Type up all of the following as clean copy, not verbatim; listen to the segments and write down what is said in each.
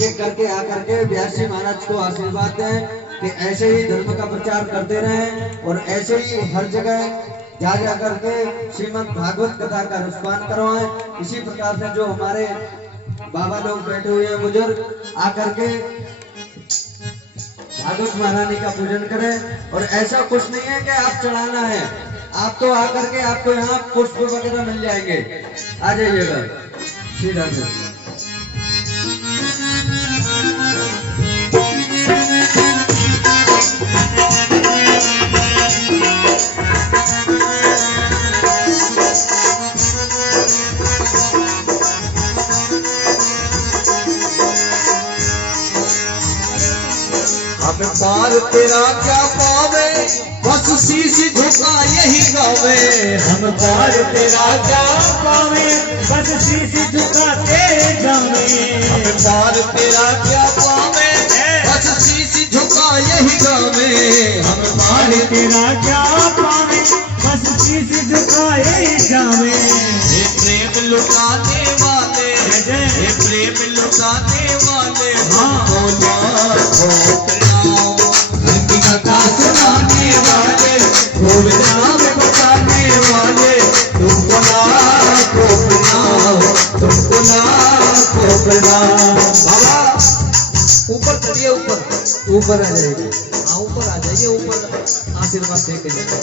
एक एक करके आकर के व्यास जी महाराज को आशीर्वाद दें कि ऐसे ही धर्म का प्रचार करते रहें और ऐसे ही हर जगह जा जा करके श्रीमद् भागवत कथा का रसपान करवाएं। इसी प्रकार से जो हमारे बाबा लोग बैठे हुए हैं बुजुर्ग आकर के भागवत महारानी का पूजन करें। और ऐसा कुछ नहीं है कि आप चढ़ाना है, आप तो आकर के आपको यहाँ पुष्प वगैरह मिल जाएंगे, आ जाइएगा सीधा से। हम पार तेरा क्या पावे, बस शीश झुका यही गावे। हम पार तेरा क्या पावे, बस शीश झुका तेरे गावे। हम पार तेरा क्या पावे, बस शीश झुका यही गावे। हम पार तेरा क्या पावे, बस शीश झुका यही गावे। हे प्रेम लुटाने वाले, हे प्रेम लुटाने वाले, बोला कथा सुनाने वाले, गोविंद नाम बताने वाले, तुमको लाखों प्रणाम, तुमको लाखों प्रणाम। बाबा ऊपर चढ़िए, ऊपर आ जाइए, हाँ ऊपर आ जाइए, ऊपर आशीर्वाद दे के जाइए।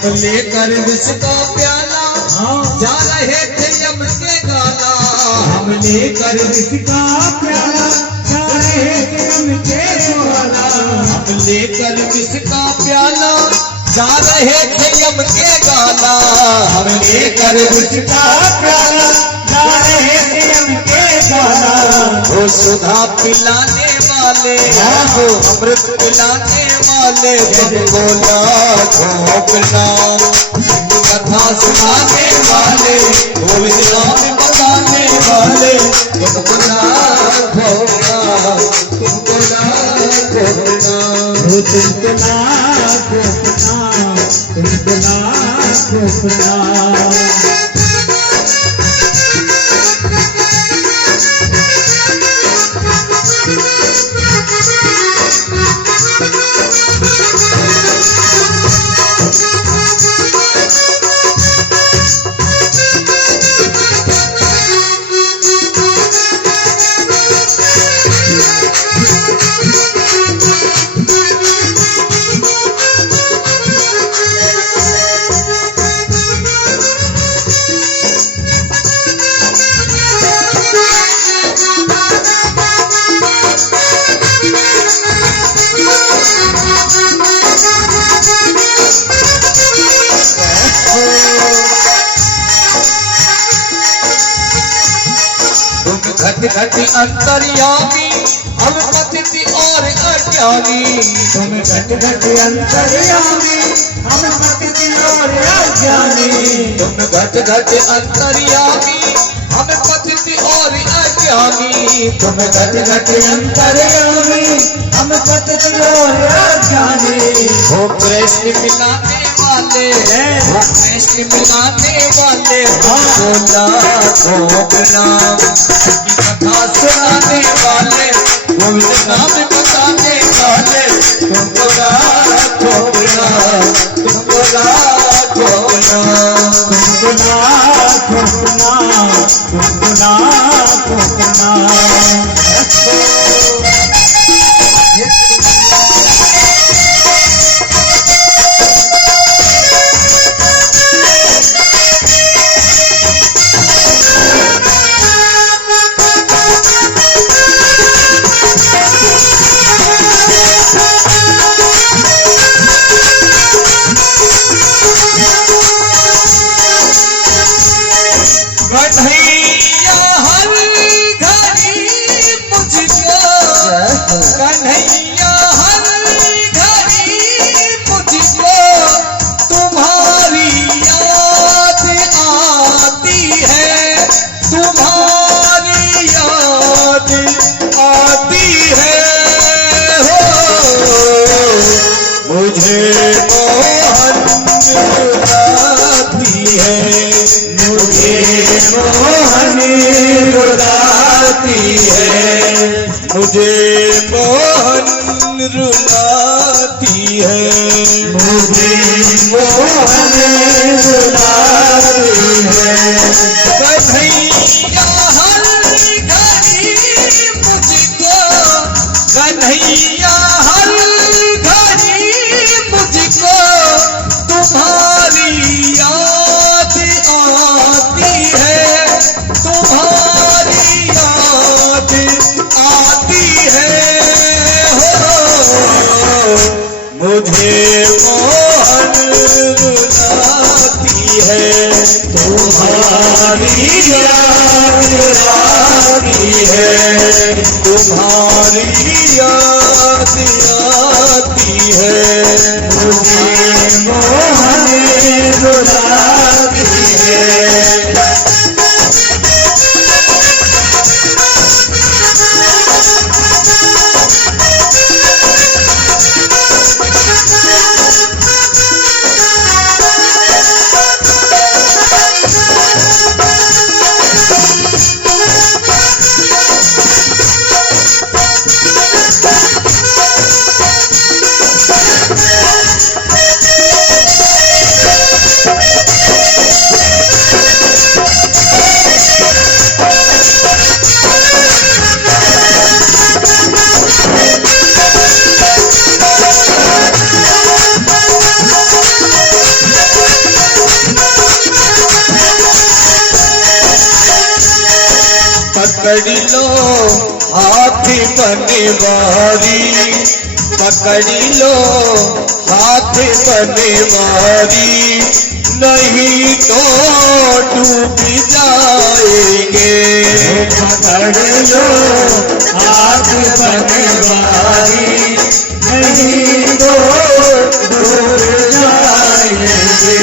हम लेकर विष का प्याला जा रहे थे यम के गाला। हम लेकर विष का प्याला जा रहे थे यम के ग्वाला। हम लेकर विष का प्याला जा रहे थे यम के गाला। हम लेकर विष का प्याला जा रहे थे यम के ग्वाला। वो सुधा पिलाने वाले, वो अमृत पिलाने वाले, तुमको लाखों प्रणाम। कथा सुनाने वाले, गोविंद नाम बताने वाले, तुमको लाखों प्रणाम, तुमको लाखों प्रणाम। तुमको लाखों प्रणाम, तुमको लाखों प्रणाम। घट घट अंतर्यामी, हम पतित और अज्ञानी। तुम घट घट अंतर्यामी, हम पतित और अज्ञानी। तुम घट घट अंतर्यामी, हम पतित और अज्ञानी। तुम घट घट अंतर्यामी, हम पतित और अज्ञानी। हो कृष्ण मिलाने वाले, हो कृष्ण मिलाने वाले, तुमको लाखों प्रणाम। कथा सुनाने वाले, गोविंद नाम बताने वाले, तुमको लाखों प्रणाम, तुमको लाखों प्रणाम। तुमको लाखों प्रणाम, तुमको लाखों प्रणाम। कन्हैया हर घड़ी मुझको, कन्हैया हर घड़ी मुझको तुम्हारी याद आती है। मोहनी रुलाती है, मुझे मोहन रुलाती है, मुझे मोहन रुलाती है। कन्हैया हर घड़ी मुझको, कन्हैया हर घड़ी मुझको तुम्हारी याद आती है, तुम्हारी याद आती है हो। मुझे मोहन रुलाती है, तुम्हारी याद आती है, तुम्हारी याद आती है। मुझे मोहन रुलाती है। पकड़ लो हाथ बनवारी, पकड़ लो हाथ बनवारी, नहीं तो डूब जाएंगे। पकड़ लो हाथ बनवारी, नहीं तो डूब जाएंगे।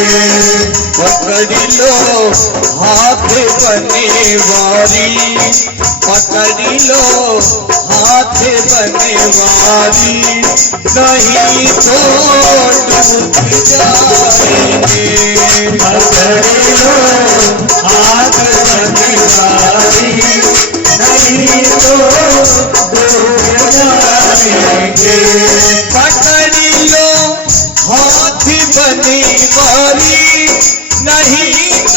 पकड़ लो हाथ बनवारी, पकड़ लो हाथ बनवारी, नहीं तो डूब जाएंगे। पकड़ लो हाथ बनवारी, नहीं तो डूब जाएंगे। पकड़ लो हाथ बनवारी, नहीं तो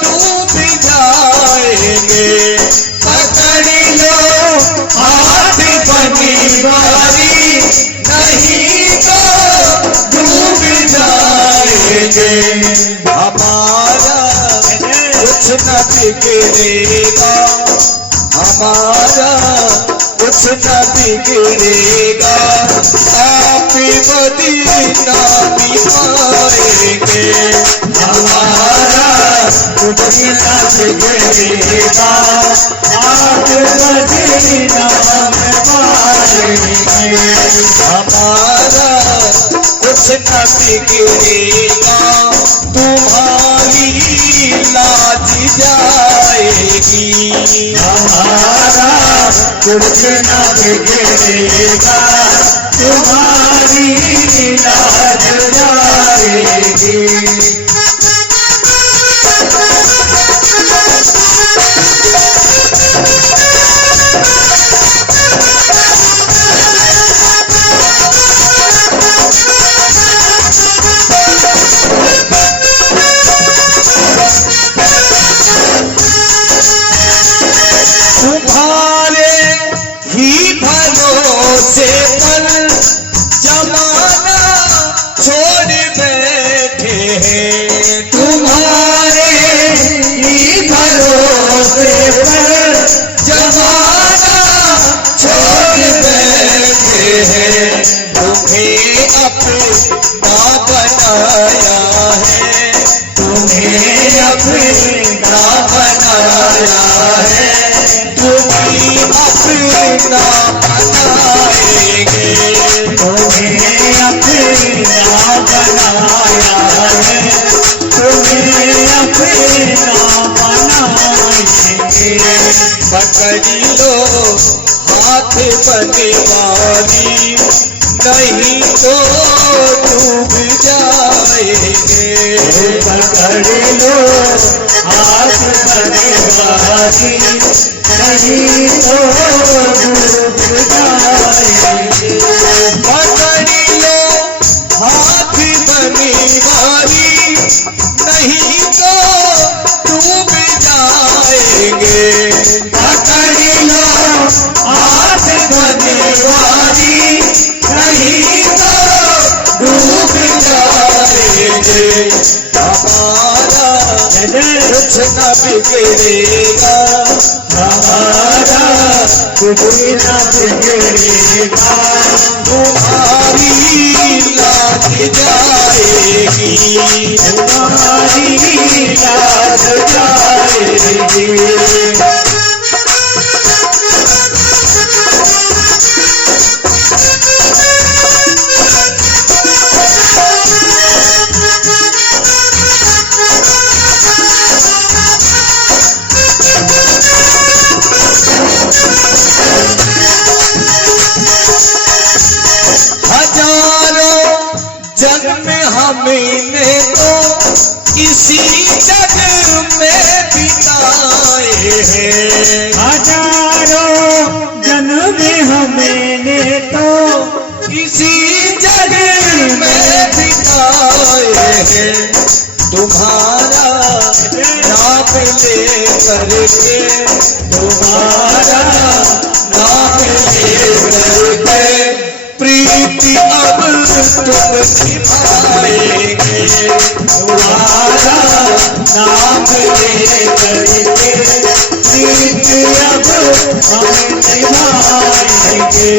डूब जाएंगे। पकड़ लो हाथ बनवारी, नहीं तो डूब जाएंगे। हमारा कुछ न बिगड़ेगा, हमारा कुछ न बिगड़ेगा, आप बदनामी पाएंगे। हमारा कुछ न बिगड़ेगा, आप बदनाम पाएंगे। हमारा कुछ न बिगड़ेगा, तुम्हारी लाज जाएगी। हमारा कुछ न बिगड़ेगा, तुम्हारी लाज जाएगी। तुम्हारे ही भरोसे पर जमाना छोड़ बैठे हैं, तुम्हारे ही भरोसे पर जमाना छोड़ बैठे हैं। तुम्हें अपना बनाया है, तुम्हें अपना बनाया है, तुम्हें अपना बनाएंगे। तुम्हें अपना बनाया है, तुम्हें अपना बनाएंगे। पकड़ लो हाथ बनवारी, नहीं तो डूब जाएंगे। पकड़ लो बिगड़ेगा, हमारा कुछ न बिगड़ेगा। तुम्हारी लाज जाएगी, तुम्हारी लाज जाएगी। जन्म हमने तो इसी जग में बिताए हैं, हजारों जन्म हमने तो इसी जग में बिताए हैं। तुम्हारा नाम ले करके, तुम्हारा नाम ले करके प्रीति अब तुम निभाएंगे। तुम्हारा नाम ले करके प्रीति अब हम निभाएंगे।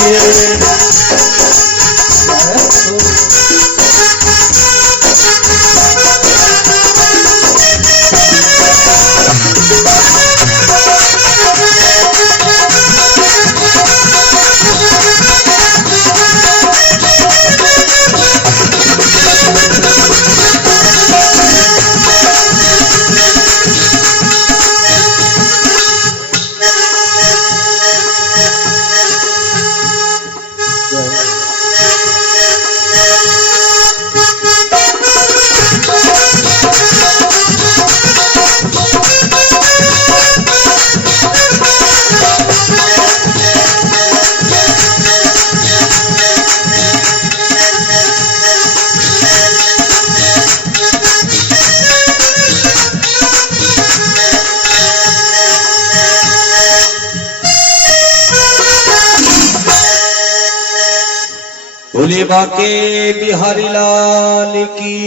बोले बाके बिहारी लाल की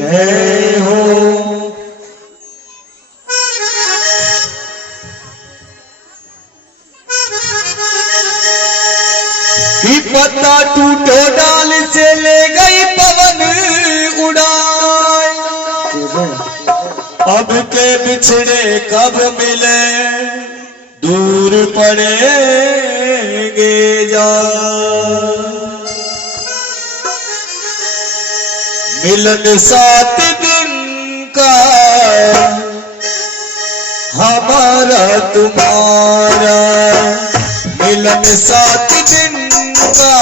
जय हो। कि पत्ता टूटो डाल चले गई पवन उड़ाए, अब के बिछड़े कब मिले दूर पड़ेंगे जा। मिलन 7 दिन का हमारा तुम्हारा, मिलन 7 दिन का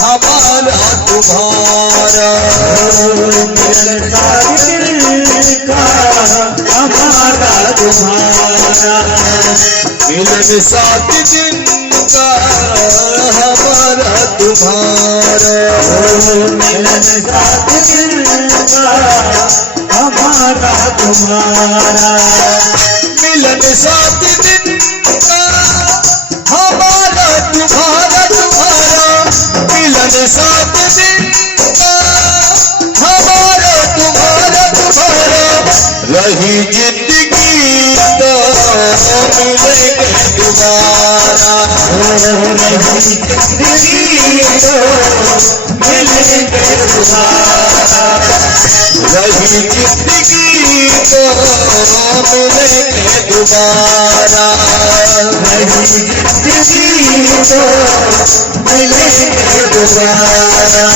हमारा तुम्हारा, मिलन 7 दिन का हमारा तुम्हारा, मिलन 7 दिन का हमारा तुम्हारा, मिलन 7 दिन का हमारा तुम्हारा, मिलन 7 दिन का हमारा तुम्हारा तुम्हारा, मिलन 7 दिन का हमारा तुम्हारा तुम्हारा। रही जिंदगी तो मिलेंगे दोबारा, रही जिंदगी तो मिलेंगे दोबारा, रही जिंदगी तो मिलेंगे दोबारा, रही जिंदगी तो मिलेंगे दोबारा।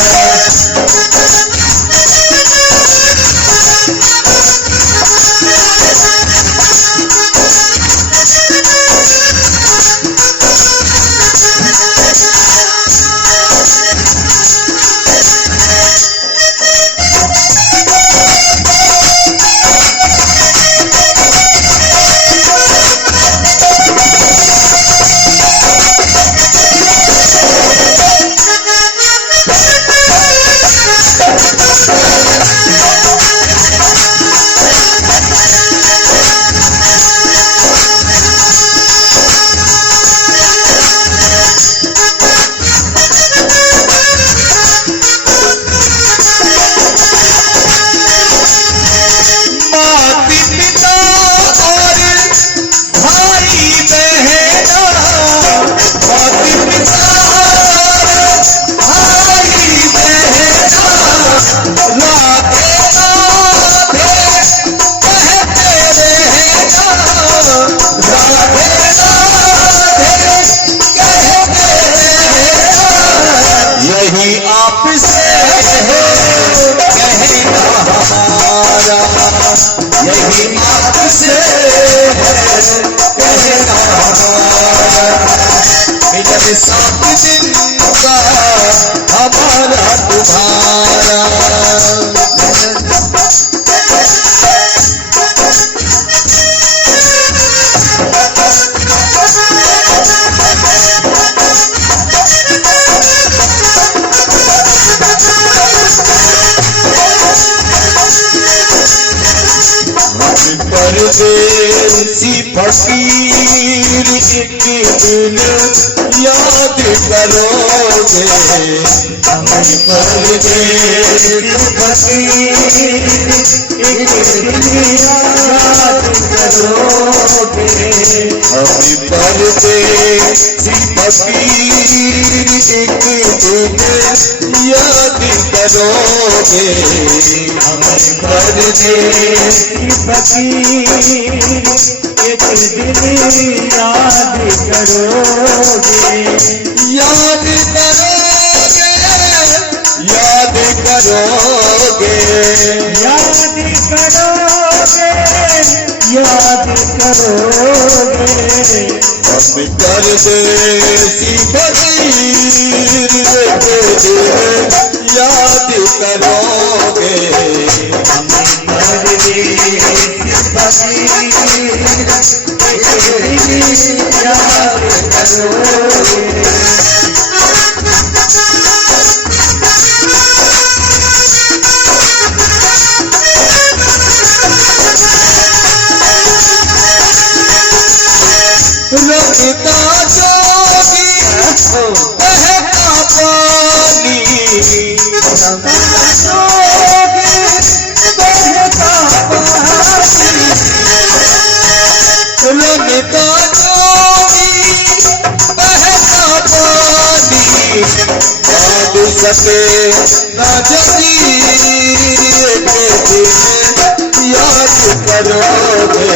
फकीर एक दिन याद करोगे, हमें परदेसी फकीर एक दिन याद करोगे, हमें परदेसी फकीर एक दिन याद करोगे, हमें परदेसी फकीर एक दिन याद करोगे, याद करोगे, याद करोगे, याद करोगे, याद करोगे, हम परदेसी फकीर एक दिन याद करोगे, हमें परदेसी फकीर एक दिन याद करोगे। रंगता जोगी बहता पानी, रंगता जोगी बहता पानी, रंगता जोगी बहता पानी, बांध सके न जगीर एक दिन याद करोगे,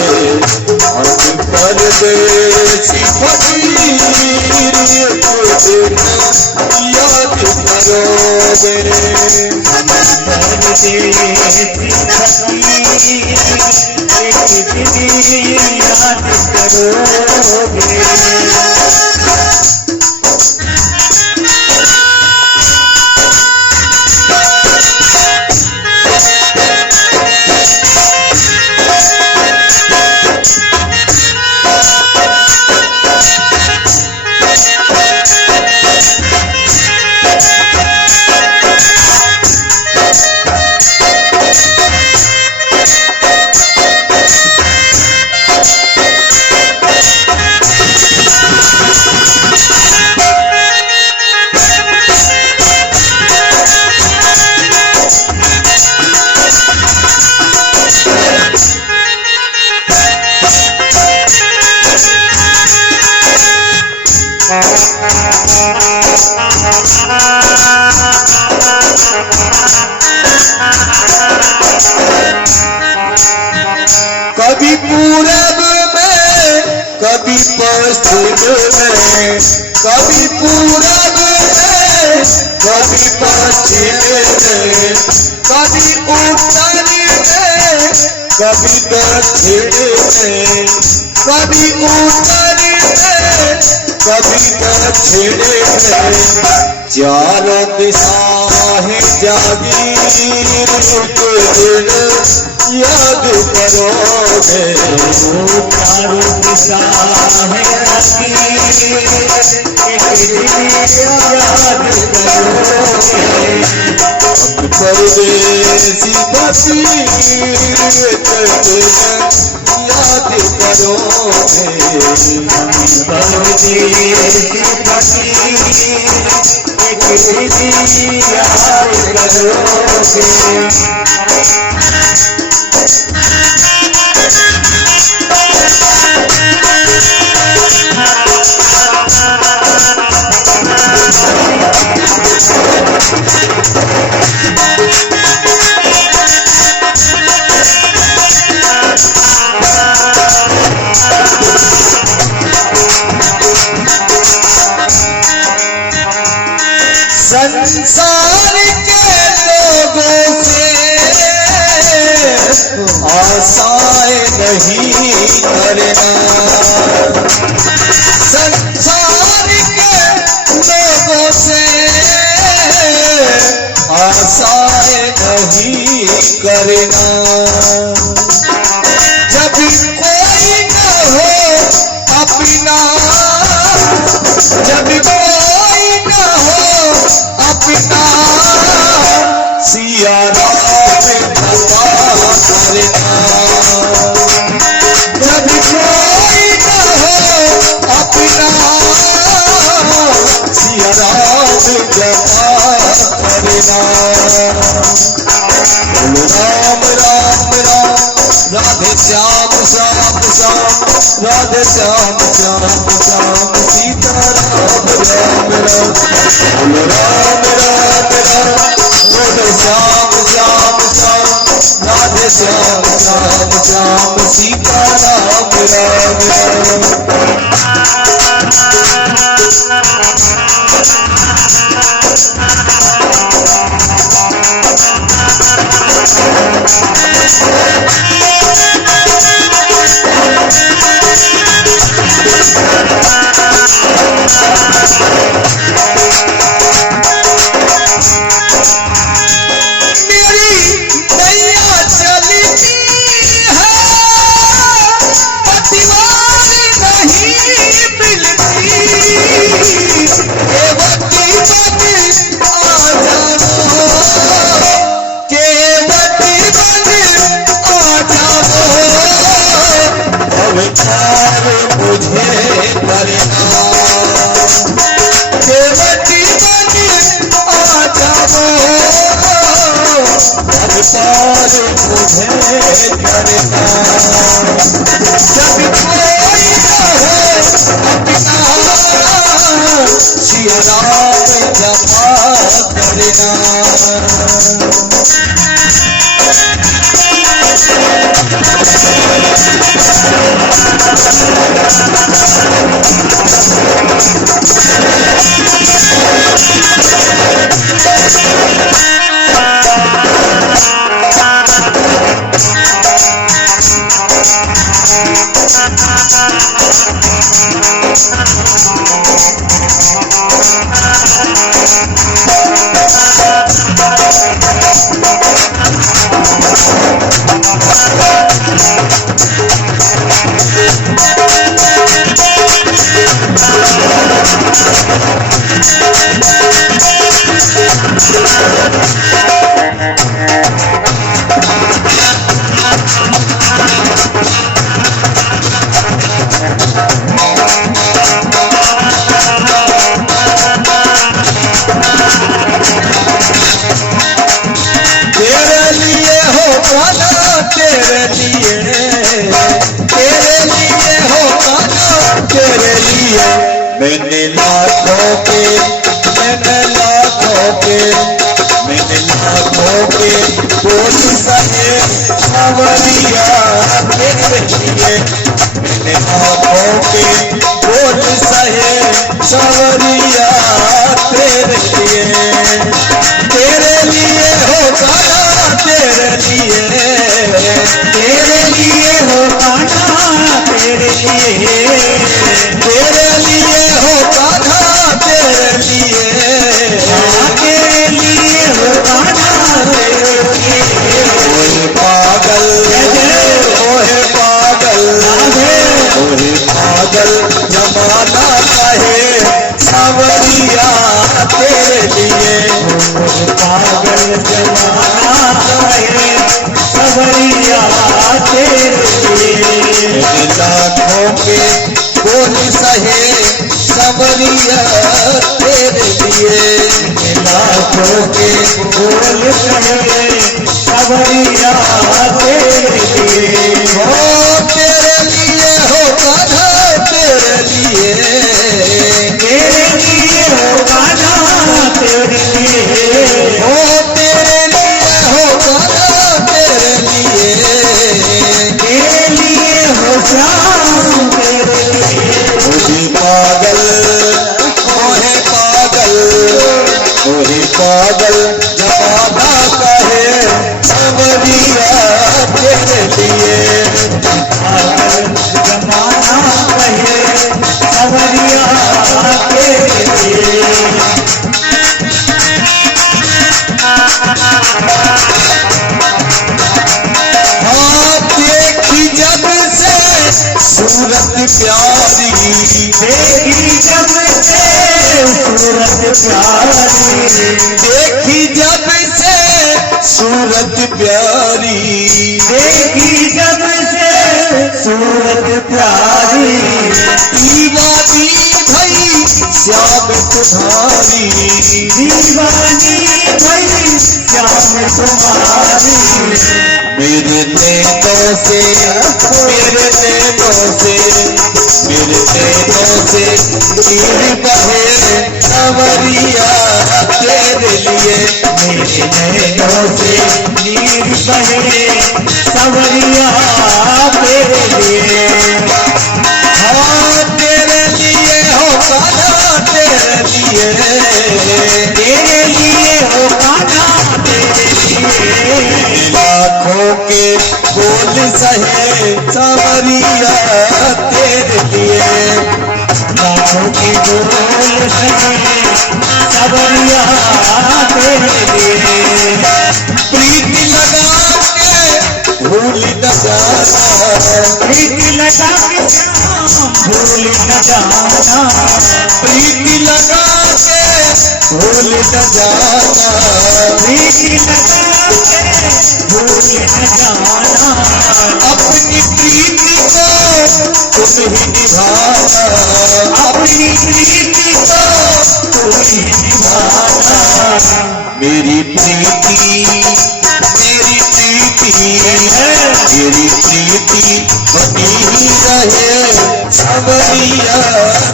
हम परदेसी फकीर एक दिन याद करोगे, हमें परदेसी फकीर एक दिन याद करोगे। कभी पूरब में कभी पश्चिम में, कभी पूरब में कभी पश्चिम में, कभी उत्तर में कभी दक्षिण में, कभी उत्तर में कभी दक्षिण में, चारों दिशाएं जागीर एक दिन याद करोगे, चारों दिशा है एक दिन याद करोगे, हम परदेसी फकीर एक दिन याद करोगे, परदेसी फकीर एक दिन याद करोगे। संसार के लोगों से आशाएं नहीं करना, संसार के लोगों से आशाएं नहीं करना, जब कोई न हो अपना, जब कोई न हो अपना, सिया राम भला करना, जब कोई राधे श्याम श्याम श्याम सीताराम राम राम राम राम राम राधे श्याम श्याम श्याम राधे श्याम श्याम श्याम सीताराम राम मैंने लाखों के बोल सहे सावरिया तेरे लिए, मैंने लाखों के बोल सहे सावरिया तेरे लिए होगा ना तेरे लिए होगा ना तेरे लिए होगा ना तेरे लिए होगा ना तेरे लिए। ओहे पागल ओहे पागल ओहे पागल जमाना कहे सावरिया तेरे लिए, पागल जमाना कहे सावरिया तेरे लिए। लाखों के बोल सहे सावरिया तेरे लिए, लाखों के बोल सहे सावरिया तेरे लिए। हो तेरे लिए होगा ना तेरे लिए होगा ना तेरे लिए हो तेरे लिए होगा ना तेरे लिए होगा तेरे लिए। पागल ओहे पागल जमाना कहे सावरिया तेरे लिए, पागल जमाना कहे सावरिया तेरे लिए। देखी जब से सूरत प्यारी, देखी जब से सूरत प्यारी, देखी जब से सूरत प्यारी, देखी जब से सूरत प्यारी। दीवानी भई श्याम तुम्हारी, दीवानी भई श्याम तुम्हारी। मेरे नैनों से मेरे नैनों से मेरे नैनों से नीर बहे सावरिया तेरे लिए। मेरे नैनों से नीर बहे सावरिया तेरे लिए। हाँ तेरे लिए हो कान्हा तेरे लिए, तेरे लिए हो कान्हा तेरे लिए। लाखों के बोल सहे सावरिया तेरे लिए। लाखों के बोल सहे सावरिया तेरे लिए। प्रीति लगा के भूल न जाना, प्रीति लगा के भूल न जाना। प्रीति लगा के भूल न जाना, प्रीति लगा के भूल न जाना। अपनी प्रीति को तुम ही निभाना, अपनी प्रीति को तुम ही निभाना। मेरी प्रीति मेरी प्रीति मेरी प्रीति बनी ही रहे सावरिया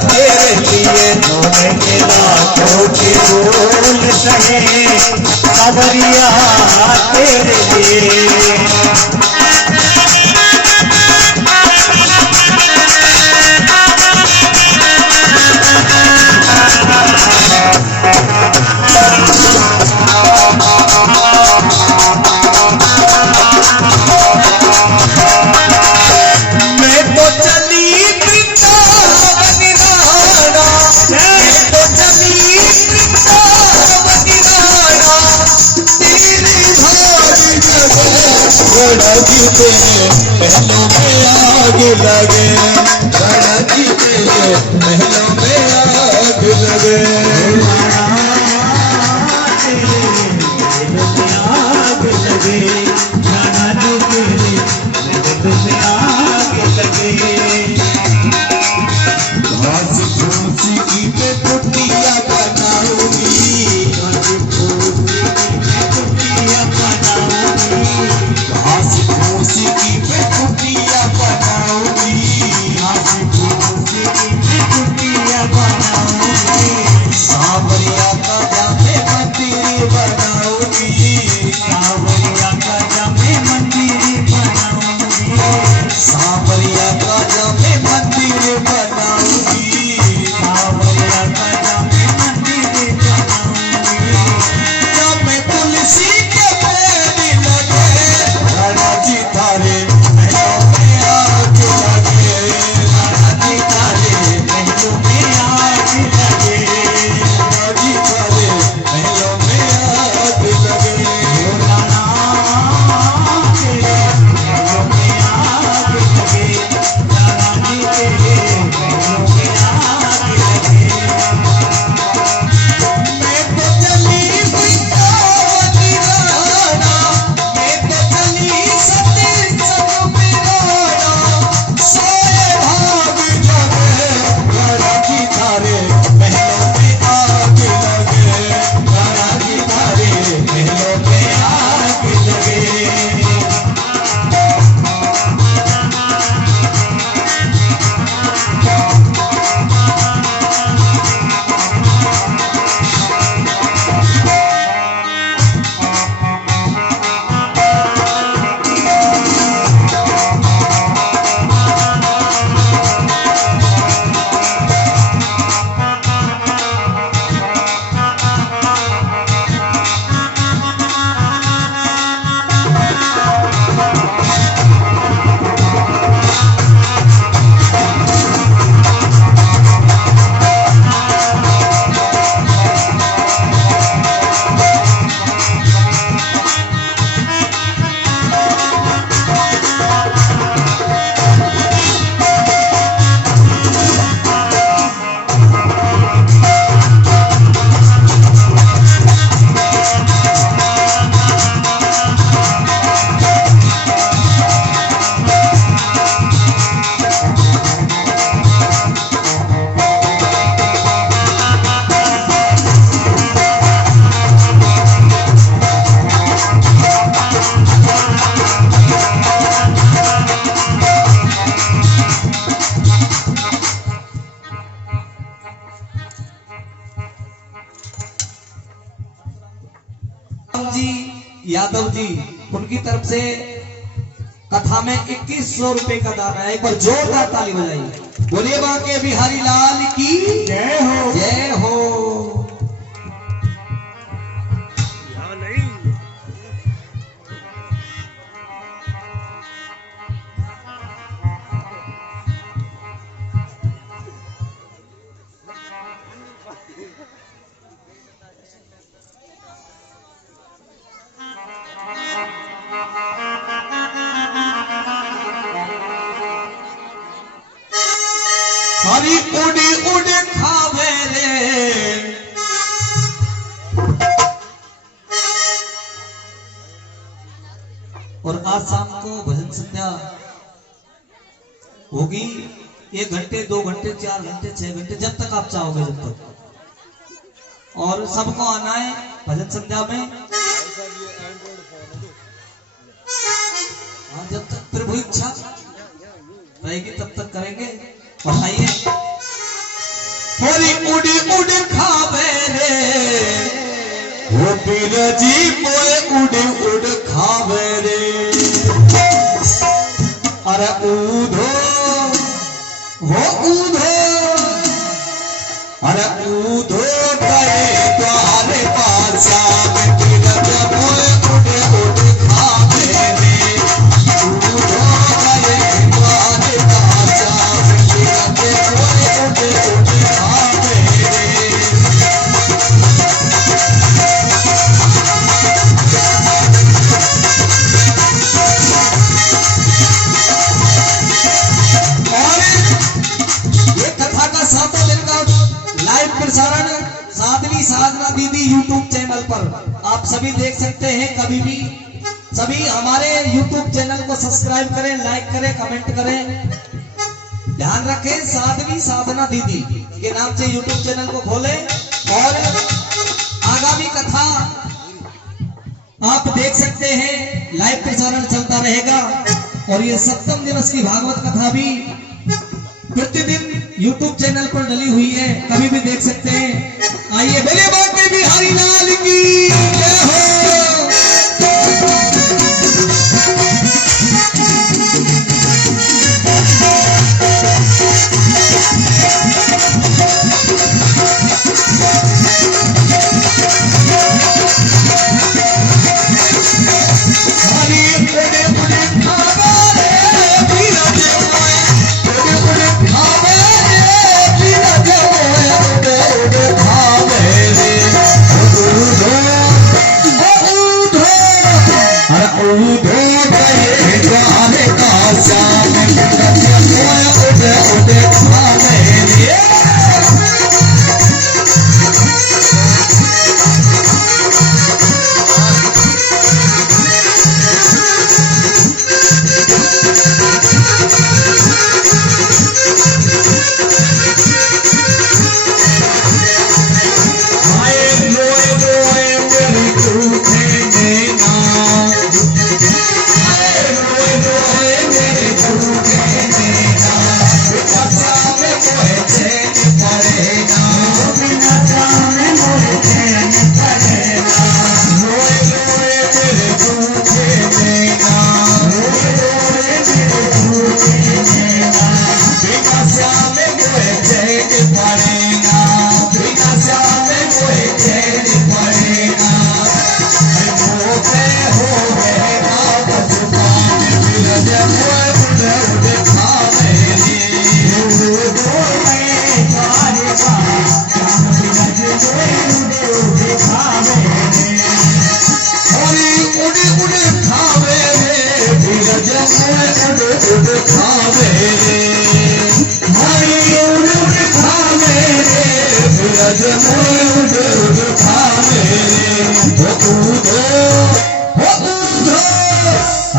तेरे लिए। मैंने लाखों के बोल सहे सावरिया तेरे लिए। मैं तो चली वृंदावन राणा, मैं तो चली वृंदावन राणा, तेरी भारी गणजी तेरे महलों में आग लगे, गणजी तेरे महलों में आग लगे। आग लगे जाना तेरे में आग लगे। घास फूस की मैं कुटिया बनाऊंगी, घास फूस घास फूस की मैं कुटिया बनाऊंगी, बाबू जी यादव जी, उनकी तरफ से कथा में 2100 रुपए का दान है। एक बार जोरदार ताली बजाइए। बोलिए बांके बिहारी लाल की जय हो। जय हो। हरी उड़ी उड़ी खावे रे, और आज शाम को भजन संध्या होगी। 1 घंटे 2 घंटे 4 घंटे 6 घंटे जब तक आप चाहोगे, जब तक। और सबको आना है भजन संध्या में। हाँ, जब तक प्रभु इच्छा रहेगी तब तक करेंगे। बताइए। होरी उड़ी उड़ी खावे रे, वो बिरजी मोए उड़ी उड़ खावे रे। अरे ऊधो हो ऊधो, अरे ऊधो गए द्वारे पासा में, बिरज मोए उड़ी उड़ खावे रे। ऊधो गए द्वारे पासा में, बिरज मोए उड़ी उड़ खावे रे। प्रसारण साधवी साधना दीदी यूट्यूब चैनल पर आप सभी देख सकते हैं कभी भी। सभी हमारे यूट्यूब चैनल को सब्सक्राइब करें, लाइक करें, कमेंट करें। ध्यान रखें, साधवी साधना दीदी के नाम से यूट्यूब चैनल को खोलें और आगामी कथा आप देख सकते हैं। लाइव प्रसारण चलता रहेगा और ये 7वें दिवस की भागवत कथा भी प्रतिदिन YouTube चैनल पर डली हुई है, कभी भी देख सकते हैं। आइए बोलिए बांके बिहारी लाल की जय हो।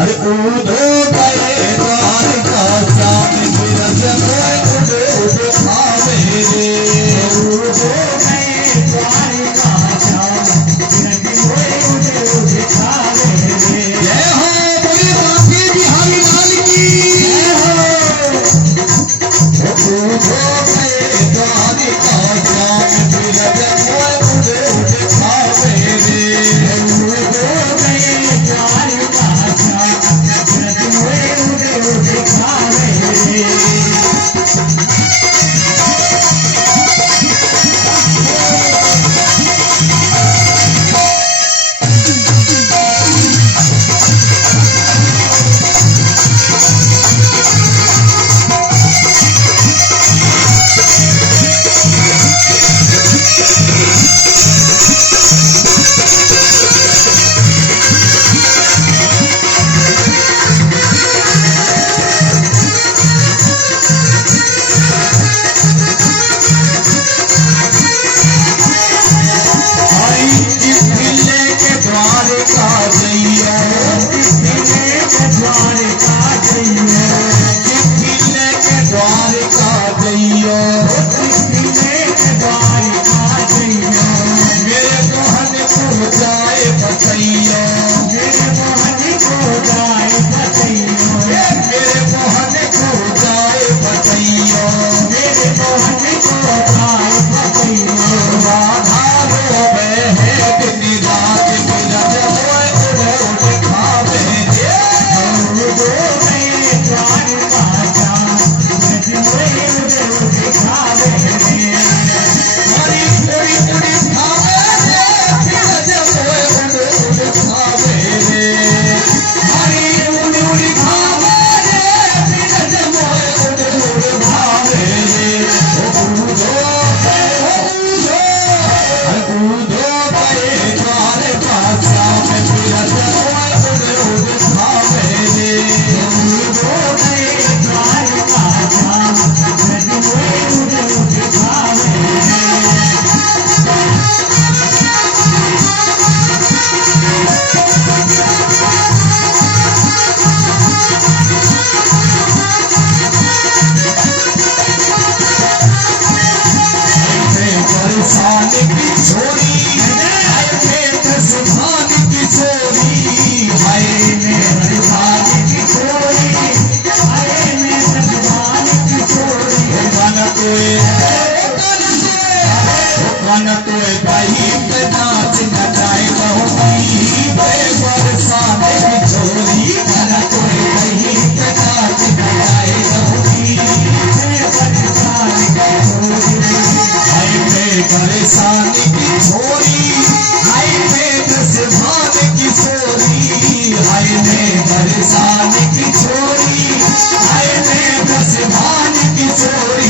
अरे ऊधो गए द्वारका श्याम बिरज मोए उड़ खावे रे। ऊधो गए द्वारका श्याम बिरज मोए उड़ खावे रे। जय हो बोले बांके बिहारी लाल की जय हो। ऊधो गए द्वारका श्याम बिरज जइयो मेरे मोहन को जाए बसैयो मेरे मोहन को जाए बसैयो मेरे मोहन को जाए बसैयो मेरे मोहन को जाए बसैयो राधा रोवे है दिन रात मेरा जब उड़ खावे रे प्राण राजा हरी थोड़ी खावे रे हरी थोड़ी खावे रे फिर जब उड़ खावे रे हरी उड़ खावे रे फिर जब उड़ खावे रे कूदो पे द्वार पासा में फिर जब उड़ खावे रे कूदो पे द्वार पासा में उड़ खावे बरसान की छोरी सुभान की छोरी हाय में बरसान की छोरी हाय में सुभान की छोरी मन तो भाई पे नाच नचाए बहुमी बरसान की छोरी मन तो भाई पे नाच नचाए बहुमी बरसान की छोरी परेशान की छोरी हाय में दसभान की छोरी हाय में परेशान की छोरी हाय में दसभान की छोरी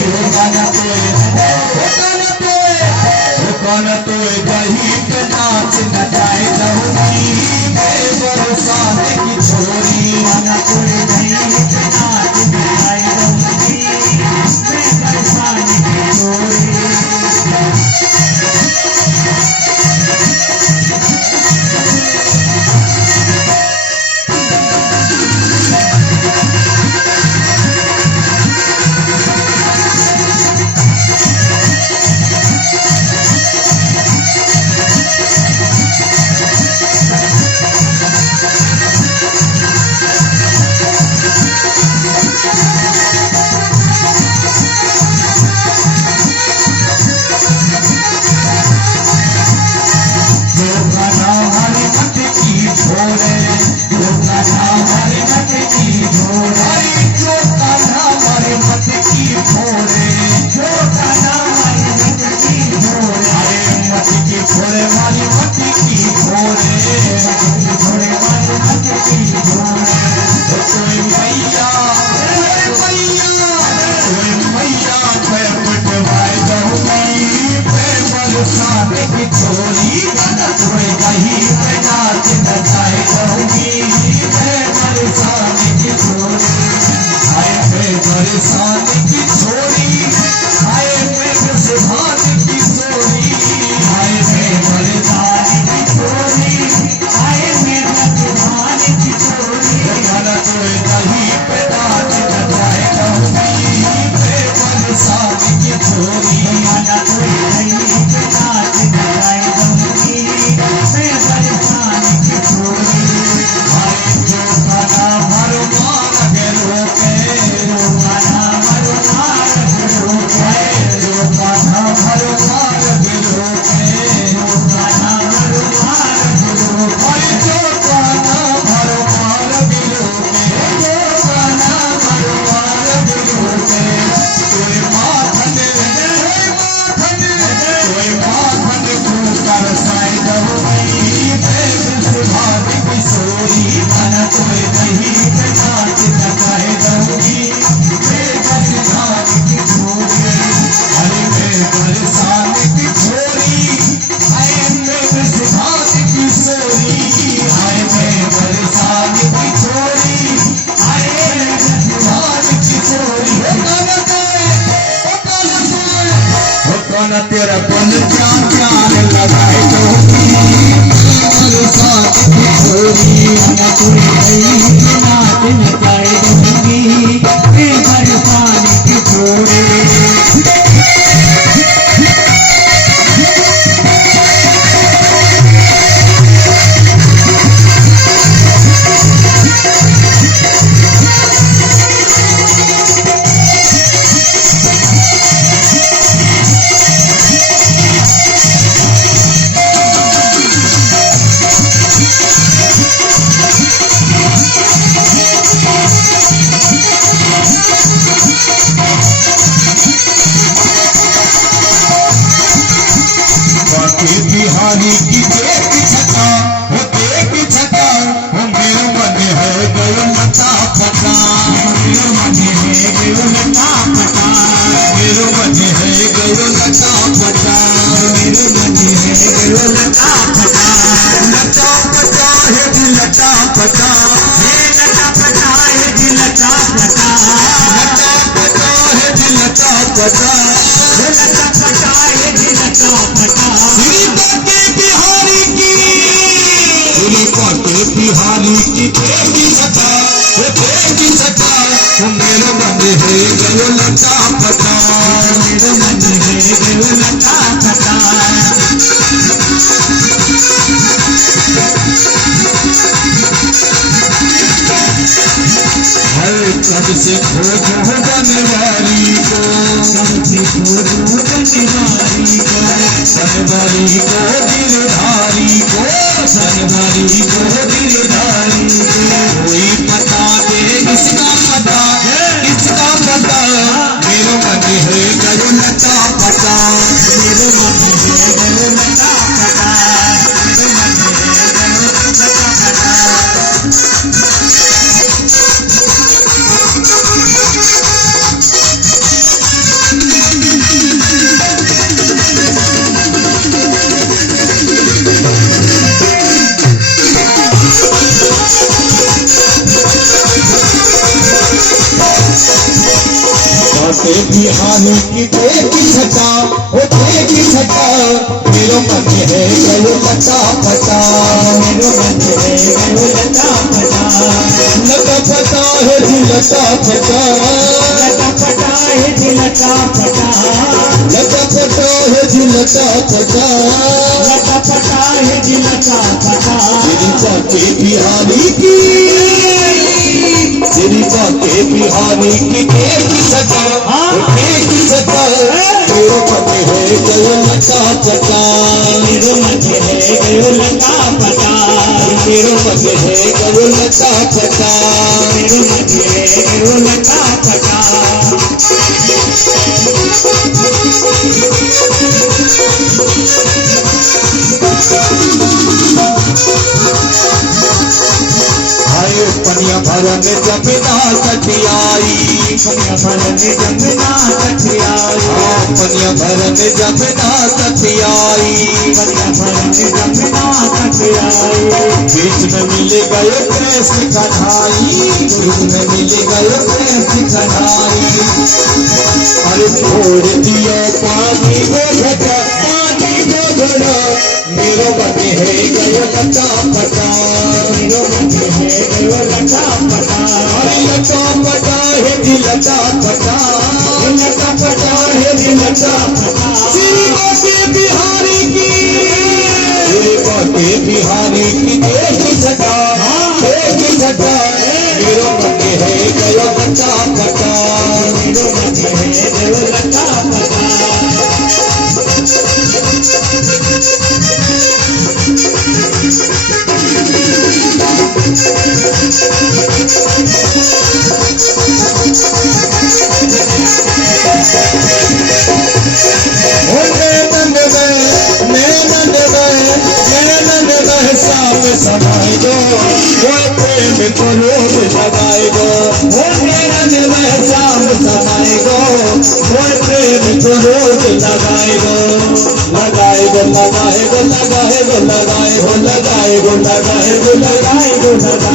गाना तो कहीं पे नाच नचाए जाऊंगी मैं परेशान की छोरी गाना तो कहीं पे नाच नचाए जाऊंगी मैं परेशान की छोरी तेरा बन जान जान लगाए दूंगी बिहारी की देख छटा हो देख छटा हो मेरे मन है गयो लता पटा मेरे मन है गयो लता पटा मेरे मन है गयो लता पटा मेरे मन है गयो लता पटा लता पटा है जी लता पटा हे लता पटा है जी लता पटा लता पटा है जी लता पटा हे लता पटा है जी लता पटा श्री बाके बिहारी की श्री बाके बिहारी की देवी सटा हे देवी सटा मेरे मन है गयो लता पटा मेरे मन है गयो लता पटा कब से खोजो बनवारी को कब से खोजो बनवारी को बनवारी को गिरधारी को बनवारी को गिरधारी को कोई पता दे इसका पता मेरे मन है गयो लता पता मेरे मन है गयो लता पता मेरे मन है गयो लता पता बिहारी की देखी छटा हो देखी छटा मेरे मन है गयो लता पटा मेरे मन है गयो लता पटा लता पटा है जी लता पटा लता पटा है जी लता पटा लता पटा है जी लता पटा लता पटा है जी लता पटा तेरी बाके बिहारी की तेरी बाके बिहारी की देखी छटा देखी छटा मेरे मन है गयो लता पटा मेरे मन है गयो लता पटा मेरे मन है गयो लता पटा मेरे मन है गयो लता पटा आए पनिया भरन जमुना कठियाई पनिया भरन जमुना कठियाई पनिया भरन जमुना कठियाई पनिया भरन जमुना कठियाई बीच में मिल गए कृष्ण कन्हाई बीच में मिल गए कृष्ण कन्हाई अरे छोड़ दिया पानी को घटा पानी को घड़ा मेरे मन है गयो लता पटा मेरे मन है गयो लता पटा अरे लता पटा है जी लता पटा लता पटा है जी लता पटा श्री बाके बिहारी की श्री बाके बिहारी की देखी छटा देखी छटा मेरे मन है गयो लता पटा मेरे मन है गयो लता पटा समाई दो प्रेम को रोग लगाए दो मेरा निर्भय शाम समाई दो प्रेम को रोग लगाए दो लगाए दो लगाए दो लगाए दो लगाए दो लगाए दो लगाए दो लगाए दो लगाए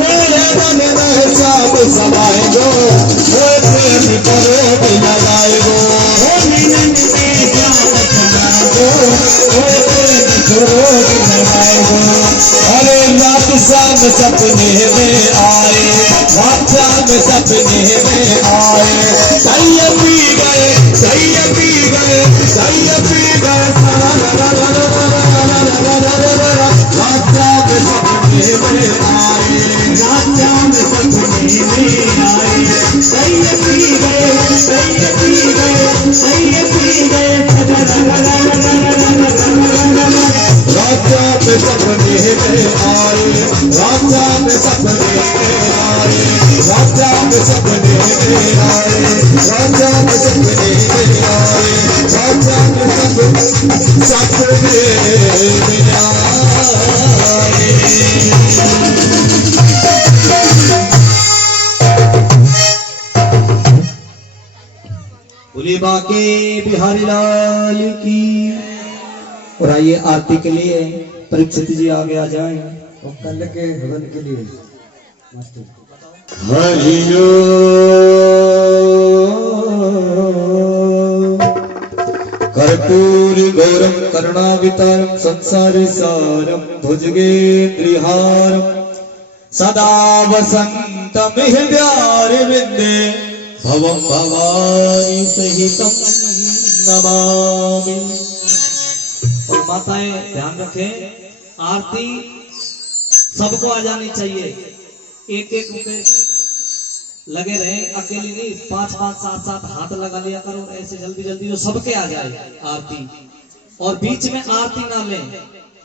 मेरा निर्भय शाम समाई दो प्रेम को रोग लगाए दो अरे रात शाम सपने में आए रात शाम सपने में आए सैया पी गए सैया पी गए सैया पी गए रात शाम सपने में आए रात शाम सपने में आए सैया पी गए सपने आए, राजा के सपने आए, राजा के सपने आए। बोलिए बाके बिहारी लाल की। और आइए आरती के लिए परीक्षित जी आगे आ जाए। और कल के हवन के लिए हरिओ कर्पूर गौरम करुणावितारम संसार सारम भुजगेन्द्रिहारम सदा वसंतम हृदयार विंदे भवम भवानी सहितम नमामि। और माताएं ध्यान रखें, आरती सबको आ जानी चाहिए। एक एक रुपए लगे रहे, अकेली नहीं, 5-5 7-7 हाथ लगा लिया करो ऐसे जल्दी जल्दी जो सबके आ जाए आरती। और बीच में आरती ना लें,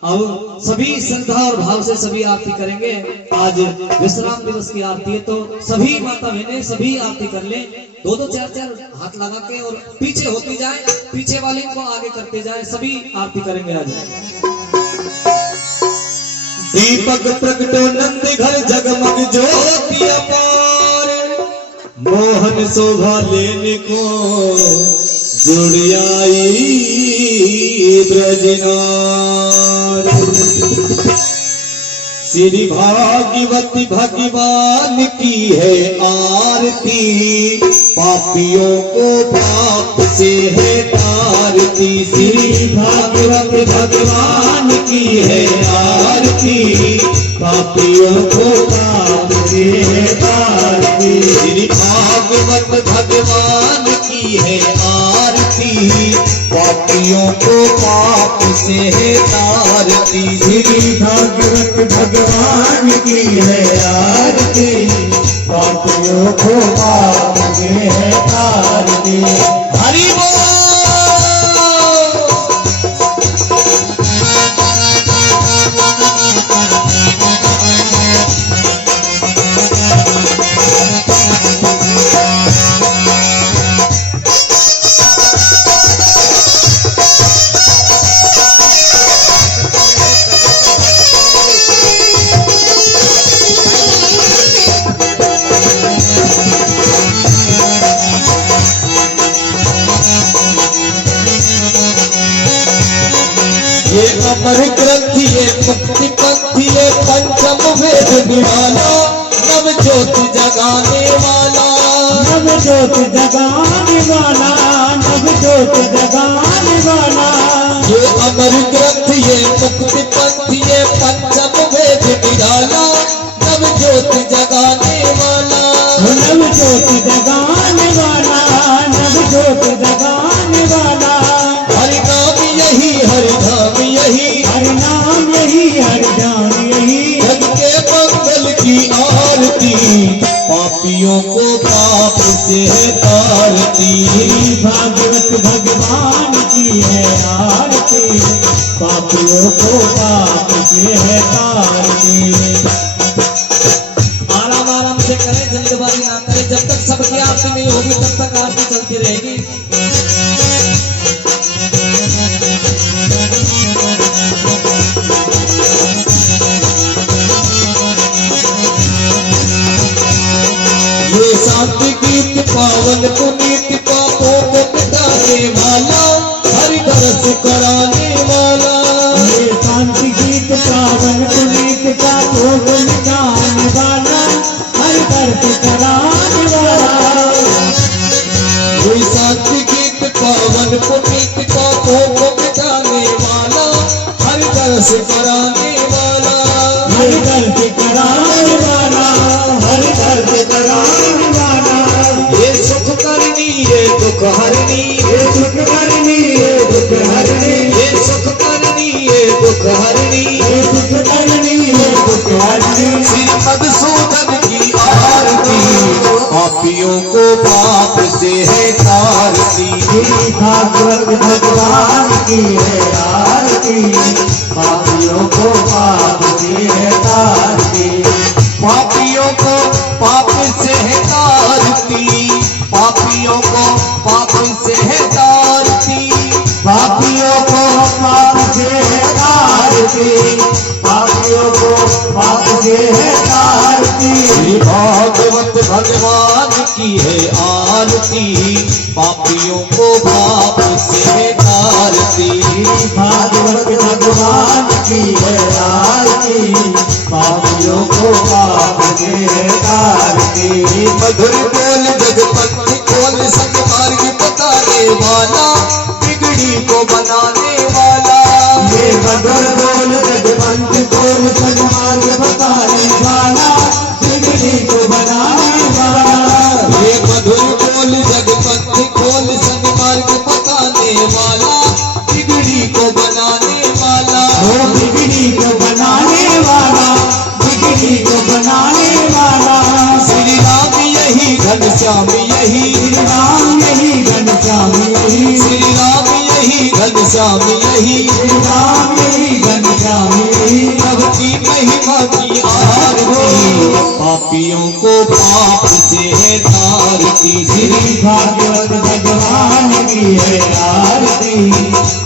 और सभी श्रद्धा और भाव से सभी आरती करेंगे। आज विश्राम दिवस की आरती है, तो सभी माता बहनें सभी आरती कर लें, 2-2 4-4 हाथ लगा के, और पीछे होती जाए, पीछे वाली को आगे करते जाए, सभी आरती करेंगे आज। दीपक प्रगटो नंद घर जगमग ज्योति अपार, मोहन शोभा लेने को जुड़ियाई ब्रजनार। श्री भागवती भगवान की है आरती, पापियों को पाप से है तारती। श्री भागवती भगवान की है आरती, पापियों को पाप से है तारती। श्री भागवत भगवान की है आरती, पापियों को पाप से है तारती। श्री भागवत भगवान की है आरती, पापियों को पाप से है तारती। हरि बोल। ये अमर ग्रंथ ये मुक्ति पंथ ये पंचम वेद निवाला, नव ज्योति जगाने वाला, नव ज्योति जगाने वाला, नव ज्योति जगाने वाला। ये अमर ग्रंथ ये मुक्ति पंथ ये पंचम वेद निवाला, नव ज्योति जगाने वाला, नव ज्योति जगाने वाला, नव ज्योति जगाने वाला। हरि नाम यही हरि धाम यही, हरि नाम यही हरि नाम यही। जग के मंगल की आरती, पापियों को पाप से है तारती। भागवत भगवान की है आरती, पापियों को पाप से है तारती। आराम आराम से करें, जल्दबाजी ना करें। जब तक सबकी आरती नहीं होगी तब तक आरती चलती रहेगी। ये शांति गीत पावन पुनीत पापों को मिटाने वाला, हरि दर्श कराने वाला। ये शांति गीत पावन पुनीत पापों को मिटाने वाला, हरि दर्श कराने वाला। ये शांति गीत पावन पुनीत पापों को मिटाने वाला, हरि दर्श कराने वाला। हरि दर्श कराने वाला, हरि दर्श कराने वाला। ये सुख करनी ये दुख हरनी, ये सुख करनी ये दुख हरनी, ये सुख करनी ये दुख हरनी। ये सुख करनी ये दुख हरनी। श्री मधुसूदन की आरती, पापियों को पाप से है तारती। श्री भागवत भगवान की है आरती, पापियों को पाप से है तारती। पापियों को पाप से है तारती। है आरती, पापियों को पाप से तारती। भागवत भगवान की है आरती, पापियों को पाप से तारती। मधुर बोल जगपति खोल, सन्मार्ग बताने वाला, बिगड़ी को बनाने वाला। ये मधुर बोल जगवंत बोल, सन्मार्ग बताने वाला, बिगड़ी को बनाने वाला। ये मधुर बोल जगपति खोल, सन्मार्ग बताने वाला, बिगड़ी को बनाने वाला। वो बिगड़ी को बनाने वाला, बिगड़ी को बनाने वाला। श्री राम यही घनश्याम यही, श्री राम यही घनश्याम यही, श्री राम यही घनश्याम यही, श्री राम यही घनश्याम यही। प्रभु की महिमा की आरती, पापियों को पाप से है तारती। श्री भागवत भगवान की है आरती,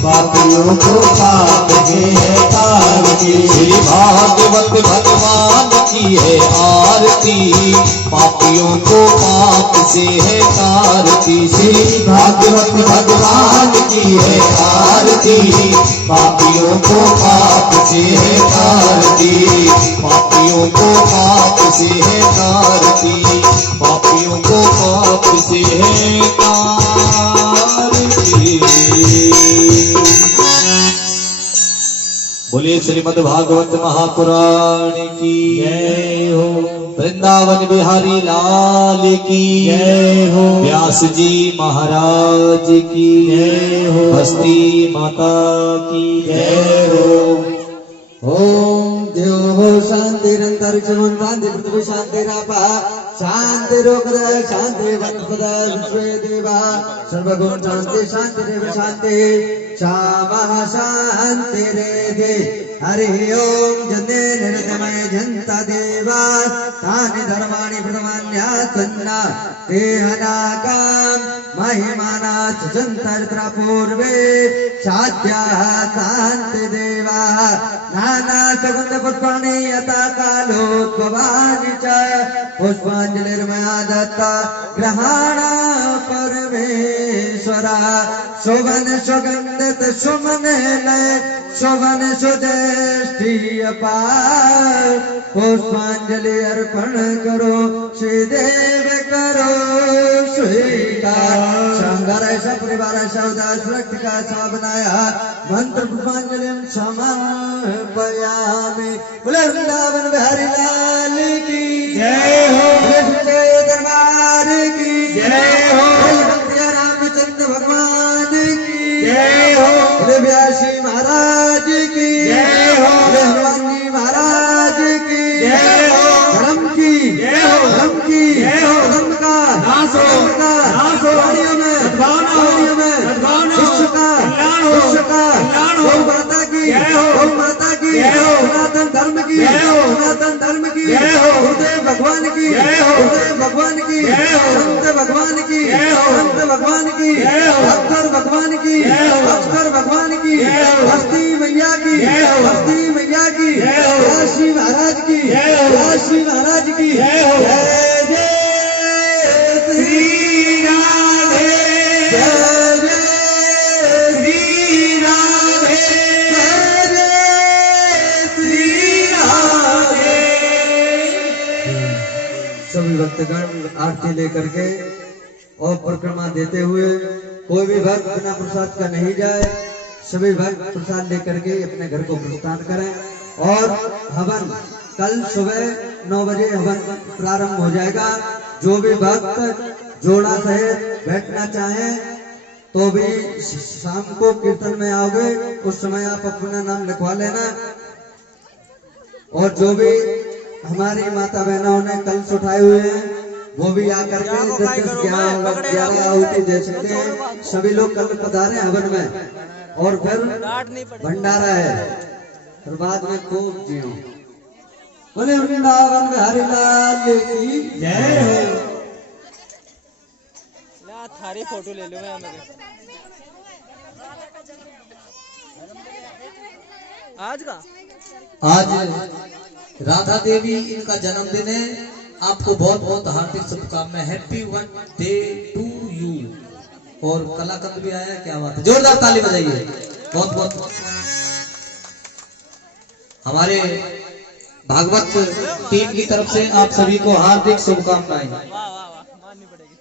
पापियों को पाप से है तारती। श्री भागवत भगवान की है आरती, पापियों को पाप से है तारती। श्री भागवत भगवान की है आरती, पापियों को पाप से है तारती, पापियों को पाप से है तारती, पापियों को पाप से है तारती। बोलिए श्रीमद् भागवत महापुराण की जय हो, वृंदावन बिहारी लाल की जय हो, व्यास जी महाराज की जय हो, हस्ती माता की जय हो। ओम देवो शांतिरंतरिक्षमं शांति पृथ्वी शांतिरापः शांतिरोग्रह शांति वनस्पतयः विश्वे देवा सर्वगुण शांति शांतिरेव शांति शामः शांतिरेधि। हरि ओम जन्मे निर्दमय जन्ता देवा तानि धर्माणि प्रथमान्यासन्ना तेहनाकाम महिमानात् जन्तरित्रा पूर्वे साध्याः शान्ति देवा नाना सुगंध पुष्पाणि यथा कालोद्भवानि च पुष्पांजलिर्मया दत्ता ग्रहाण परमेश्वरा। शोभन सुगंधित सुमन लय शोभन सुदृष्टि अपार पुष्पांजलि अर्पण करो श्री देव करो स्वीकार। श्रृंगार सपरिवार सौदास व्यक्ति का सा बनाया मंत्र पुष्पांजलि समर्पयामि। बोले वृंदावन बिहारी लाल की जय हो, जय दरबार की जय हो, बोले रामचंद्र भगवान की जय हो, बोले व्यासी महाराज की जय हो, बोले हनुमान जी महाराज की जय हो, धर्म की जय हो, धर्म की जय हो, धर्म का नाश हो, धर्म का नाश हो, वाणियों में सद्भावना हो, वाणियों में सद्भावना हो, विश्व का कल्याण हो, विश्व का कल्याण हो, गौ माता की जय हो, गौ माता की जय हो, सनातन धर्म की जय हो, सनातन धर्म की जय हो, गुरुदेव भगवान की जय हो, गुरुदेव भगवान की जय हो, संत भगवान की जय हो, संत भगवान की जय हो, अक्षर भगवान की जय हो, अक्षर भगवान की जय हो, हस्ती मैया की जय हो, हस्ती मैया की जय हो, व्यासी महाराज की जय हो, व्यासी महाराज की जय हो, जय जय श्री राधे, जय जय श्री राधे, जय जय श्री राधे। सभी भक्तगण आरती लेकर के और परिक्रमा देते हुए कोई भी भक्त बिना प्रसाद का नहीं जाए। सभी भक्त प्रसाद लेकर के अपने घर को प्रस्थान करें। और हवन कल सुबह 9 बजे हवन प्रारंभ हो जाएगा। जो भी भक्त जोड़ा सहित बैठना चाहें तो भी शाम को कीर्तन में आओगे उस समय आप अपना नाम लिखवा लेना। और जो भी हमारी माता बहनों ने कलश उठाए हुए हैं वो भी आकर के 10-11 आहुति दे सकते हैं। सभी लोग कल पधारे हवन में और फिर भंडारा है फिर बाद में खूब जियो। बोले वृंदावन बिहारी लाल की जय हो। थारी फोटो ले लो मैं आज का आज राधा देवी इनका जन्मदिन है आपको बहुत बहुत हार्दिक शुभकामनाएं। Happy birthday to you. और कलाकंद भी आया, क्या बात है, जोरदार ताली बजाइए। बहुत बहुत हमारे भागवत टीम की तरफ से आप सभी को हार्दिक शुभकामनाएं। वाह वाह वाह, माननी पड़ेगी।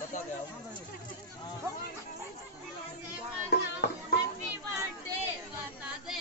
बता गया हैप्पी बर्थडे बता दे